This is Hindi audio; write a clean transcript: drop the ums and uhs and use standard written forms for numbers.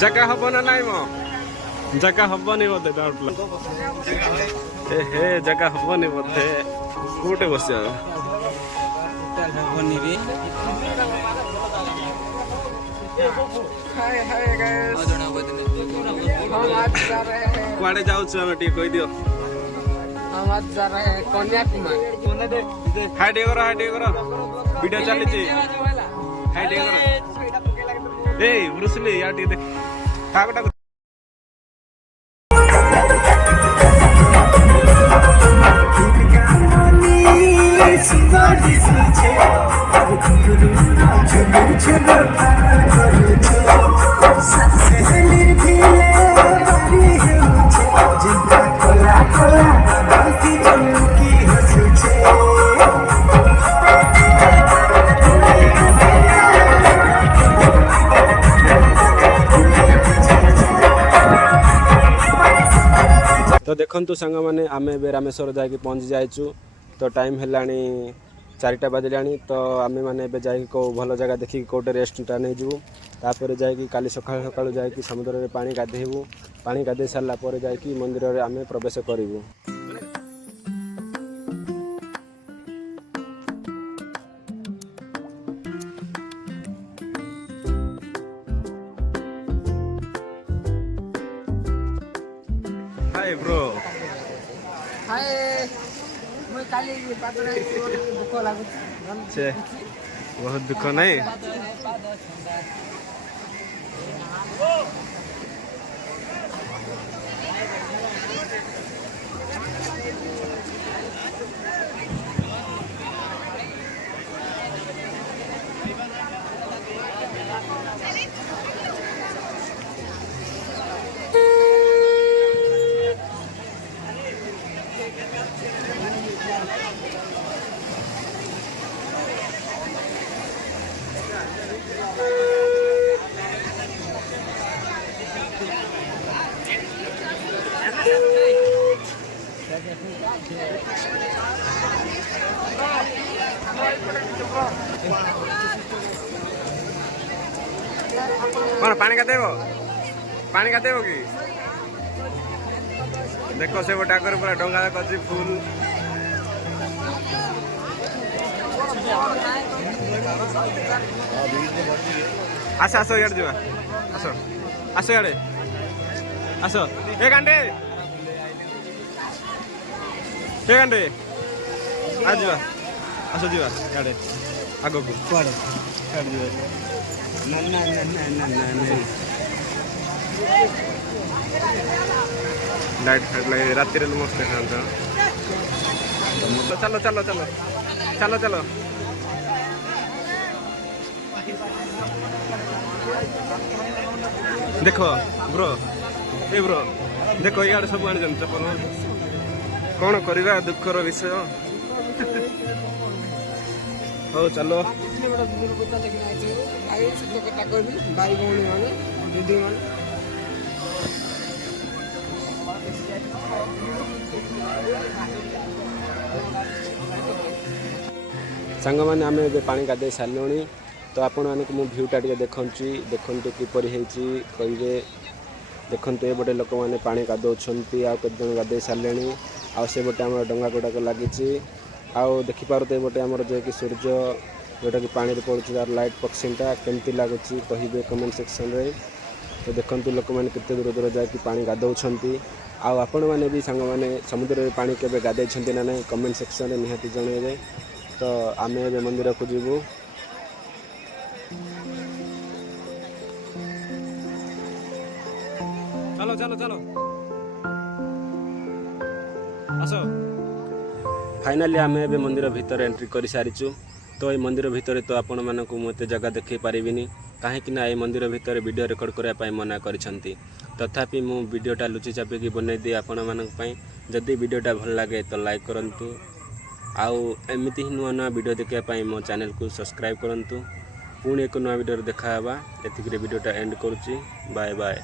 जगह हम ना नाई मो जगह हबनी बोधे डाउट हे जगह हबनी बोधे कोटे बस कुआड़े जाऊँ आम टे कही दियो हम आज जा रहे हैं कन्याकुमारी। हाय टे करो वीडियो चली हाय टे करो ए ब्रुसली या टे देख ठाक तो देखु सांग मैंने आम ए रामेश्वर जाकि पहुँची जाइचु तो टाइम है 4टा बाजिलानी तो आम मैंने जा भल जगह देखिक कौटे रेस्टा नहीं जीवु तापर जाकि काली सका सका जाकि समुद्र में पानी गाधेबू पानी गाधे सारापर जाकि मंदिर में आम प्रवेश करूँ। हाय ब्रो हाय मैं काली पातळे दुख लागु छे बहुत दुख नहीं कौन पानी का देव कि देख से गोटे आगे पूरा डंगा कर फुल आस आस इे जा आस आस इे आस ए गांडे आज जा आस जा इे आग को लाइट फाइट लगे राति मस्त देखा तो चलो चलो चलो चलो चलो देखो ब्रो ए ब्रो देखो इे सब आनी चपल कौन करवा दुखर विषय हो चलो भाई भौणी मैंने दीदी मैंने सांग मैंने आम ए पा गाधे सारे तो आपण मानक मु भ्यूटा टे देखु किपर कहे देखु एपटे लोक मैंने पा गाधौंट आते गाधे सारे आटे आम डंगा गुड़ाक लगी आउ देखिपार तो ये आमर जो कि सूर्य जोटा कि पानी पड़ुच तार लाइट पक्सीटा केमती लगुच कहे कमेंट सेक्शन रे। तो देखु लोक मैंने केते दूर दूर जाकि पानी गाधौंट आपण मैंने भी सांग मैंने समुद्र में पानी केबे गाधे ना ना कमेंट सेक्शन रे निहाती जनइबे। तो आम ए मंदिर को जीवु चलो चलो चलो आसो फाइनाली आम ए मंदिर भितर एंट्री कर सारीचु। तो ये मंदिर भितर तो आपण मानक मुझे जगह देखे पारिनी कहीं ये मंदिर भितर वीडियो रेकर्ड करने मना करिसेंती तथापि मु वीडियोटा लुचि चापिकी बनई दिए आपण मानक जदि वीडियोटा भल लगे तो लाइक करंतु आउ एमती ही नुआ नुआ वीडियो देखापी मो चैनल को सब्सक्राइब करंतु पुणी एक नुआ वीडियो देखा एतिक वीडियोटा एंड करुच्ची बाय बाय।